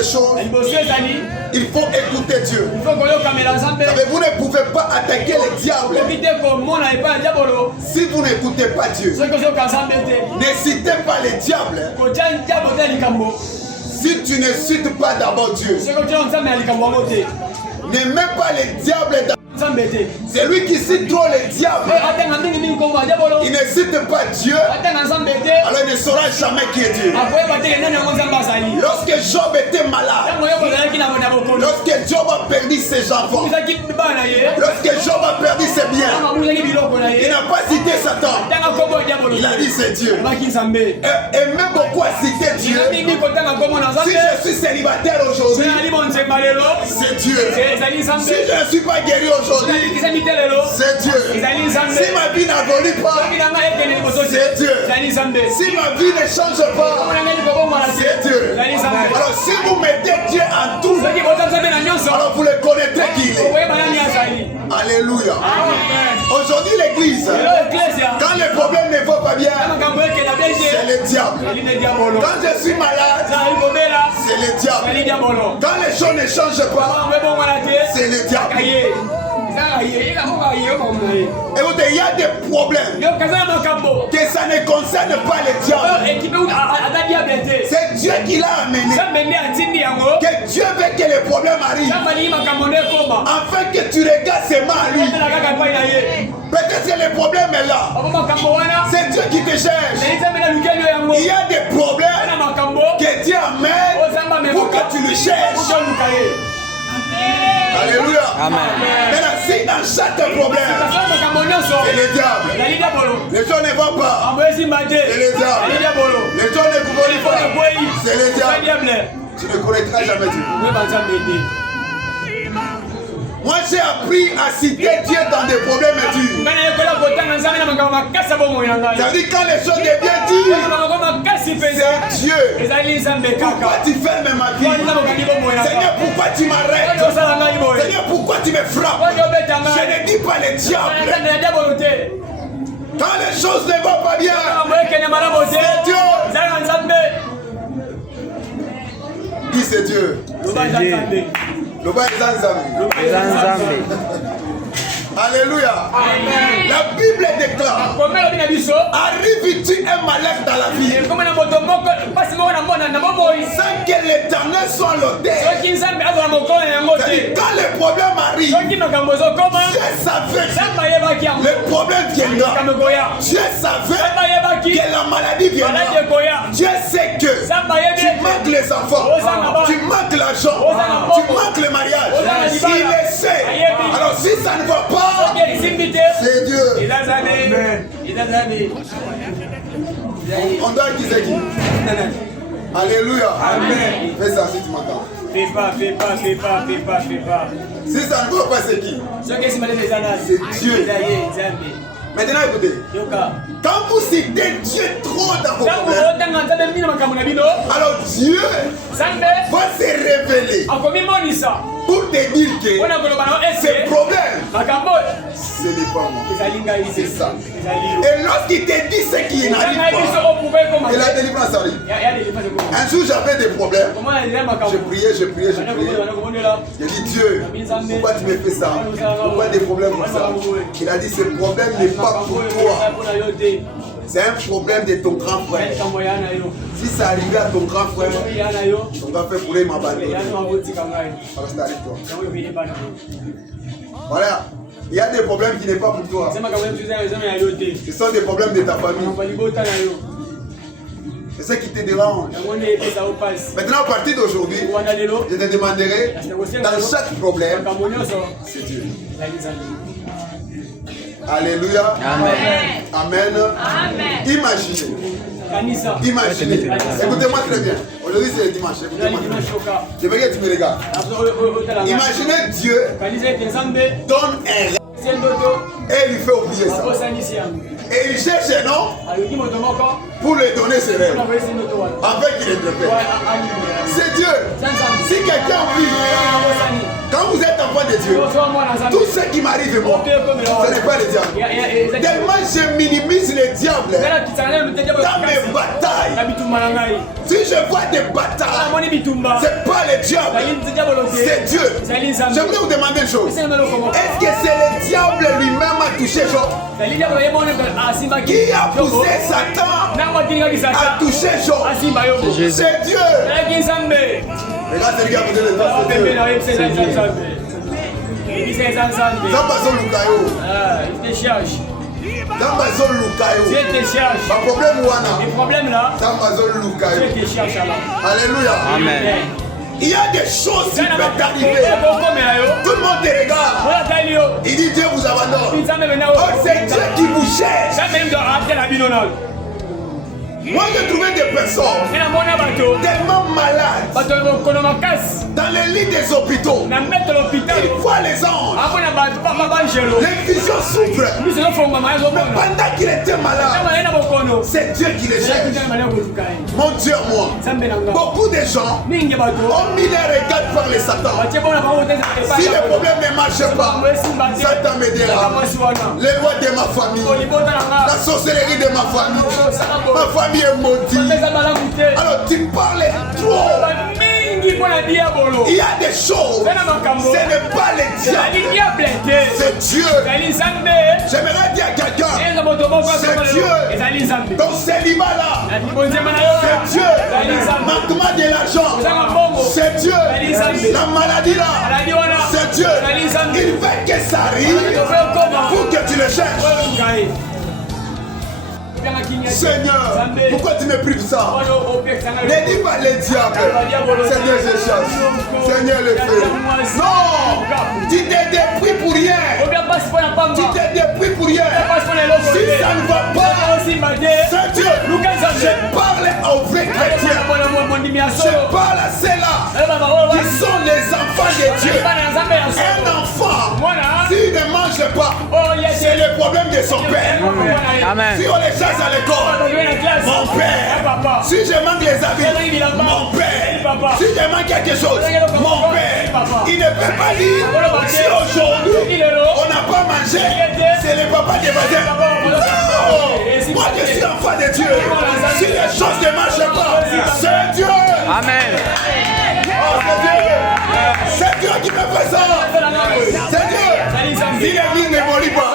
des choses, il faut écouter Dieu. Mais vous ne pouvez pas attaquer le diable si vous n'écoutez pas Dieu. N'hésitez pas le diable si tu ne cites pas d'abord Dieu. N'aimez pas le diable d'abord. C'est lui qui cite trop le diable. Il ne cite pas Dieu, alors il ne saura jamais qui est Dieu. Lorsque Job était malade, lorsque Job a perdu ses enfants, lorsque Job a perdu ses biens, il n'a pas cité Satan. Il a dit c'est Dieu. Et même beaucoup a cité Dieu. Si je suis célibataire aujourd'hui, c'est Dieu. Si je ne suis pas guéri aujourd'hui, c'est Dieu. Si ma vie n'évolue pas, c'est Dieu. Si ma vie ne change pas, c'est Dieu. Alors si vous mettez Dieu en tout, alors vous le connaîtrez qui il est. Alléluia. Aujourd'hui l'église, quand les problèmes ne vont pas bien, c'est le diable. Quand je suis malade, c'est le diable. Quand les choses ne changent pas, c'est le diable. Écoutez, il y a des problèmes que ça ne concerne pas le diable. C'est Dieu qui l'a amené. Que Dieu veut que les problèmes arrivent afin que tu regardes seulement à lui. Peut-être que le problème est là. C'est Dieu qui te cherche. Il y a des problèmes que Dieu amène pour que tu le cherches. Alléluia. Amen. Maintenant, si dans chaque problème, c'est le diable. Les gens ne vont pas. C'est le diable. Les gens ne couvrent pas. C'est le diable. Tu ne connaîtras jamais Dieu. Moi j'ai appris à citer Dieu dans des problèmes durs. C'est-à-dire quand les choses deviennent dures, c'est Dieu. Pourquoi tu fermes ma vie? Seigneur, pourquoi tu m'arrêtes? Seigneur, pourquoi tu me frappes? Je ne dis pas le diable. Quand les choses ne vont pas bien, c'est Dieu. Dis c'est Dieu. Alléluia. Amen. La Bible déclare, arrive-t-il un malheur dans la vie sans que l'Éternel soit l'auteur? Quand le problème arrive, Dieu savait le problème viendra. Dieu savait que la maladie viendra. Dieu sait que tu manques les enfants, tu manques l'argent, tu manques le mariage. Il le sait. Alors si ça ne va pas, c'est Dieu. On doit qui c'est qui? Alléluia. Amen. Fais ça si tu m'entends. Fais pas. Si ça ne va pas, c'est qui? C'est Dieu. Maintenant écoutez, quand vous citez Dieu trop dans vos problèmes, alors Dieu va se révéler pour te dire que ce problème, ce n'est pas moi, c'est ça. Et lorsqu'il te dit ce qui n'arrive pas, et la délivrance arrive. Un jour j'avais des problèmes, je priais. J'ai dit Dieu, pourquoi tu me fais ça? Pourquoi des problèmes comme ça? Il a dit ce problème n'est pas pour toi. C'est un problème de ton grand frère. Si ça arrivait à ton grand frère, ton grand frère pourrait m'abandonner. Alors c'est avec toi. Voilà. Il y a des problèmes qui n'est pas pour toi. Ce sont des problèmes de ta famille. C'est ça qui te dérange. Maintenant, à partir d'aujourd'hui, je te demanderai, dans chaque problème, c'est Dieu. Alléluia. Amen. Amen. Imaginez. Écoutez-moi très bien. Aujourd'hui c'est le dimanche. Écoutez-moi très bien. Je veux que tu me regardes. Imaginez Dieu donne un rêve et il lui fait oublier ça. Et il cherche un homme pour lui donner ses rêves afin qu'il interprète. C'est Dieu. Si quelqu'un oublie, quand vous êtes enfant de Dieu. Tout ce qui m'arrive, moi, ce n'est pas le diable. Tellement je minimise le diable dans mes batailles. Si je vois des batailles, c'est pas le diable, c'est Dieu. J'aimerais vous demander une chose. Est-ce que c'est le diable lui-même a touché Job? Qui a poussé Satan à toucher Job? C'est Dieu. Regarde celui qui a poussé le diable, c'est Dieu. Alléluia. Amen. Il y a des choses qui peuvent t'arriver. Tout le monde te regarde. Il dit Dieu vous abandonne. Oh, c'est Dieu qui vous cherche. Moi j'ai trouvé des personnes tellement malades dans les lits des hôpitaux. Ils voient les anges. Les visions souffrent. Mais pendant qu'il était malade, c'est Dieu qui les cherche. Mon Dieu, moi, beaucoup de gens ont mis les regards par les Satan. Si le problème ne marche pas, Satan me dira. Les lois de ma famille, la sorcellerie de ma famille est maudite. Alors tu parles trop. Il y a des choses, ce n'est pas le diable, c'est Dieu. J'aimerais dire à quelqu'un, c'est Dieu. Ton célibat là, c'est Dieu. Manquement de l'argent, c'est Dieu. La maladie là, c'est Dieu. Il veut que ça arrive pour que tu le cherches. Seigneur, pourquoi tu me prives ça? Ne dis pas le diable. Seigneur, je cherche. Seigneur, le feu. Non, tu t'es dépris pour rien. Tu t'es dépris pour rien. Si ça ne va pas, c'est Dieu. Je parle aux vrais chrétiens. Je parle à ceux-là qui sont les enfants de Dieu. Un enfant, s'il ne mange pas, c'est le problème de son père. Amen. Si on les chasse à l'école, mon père. Si je manque les habits, mon père. Si je manque quelque chose, mon père. Il ne peut pas dire si aujourd'hui on n'a pas mangé, c'est le papa qui va dire non. Moi je suis enfant de Dieu. Si les choses ne marchent pas, c'est Dieu. Amen. Oh, c'est Dieu. C'est Dieu qui me fait ça. C'est Dieu. Si les lignes ne volent pas,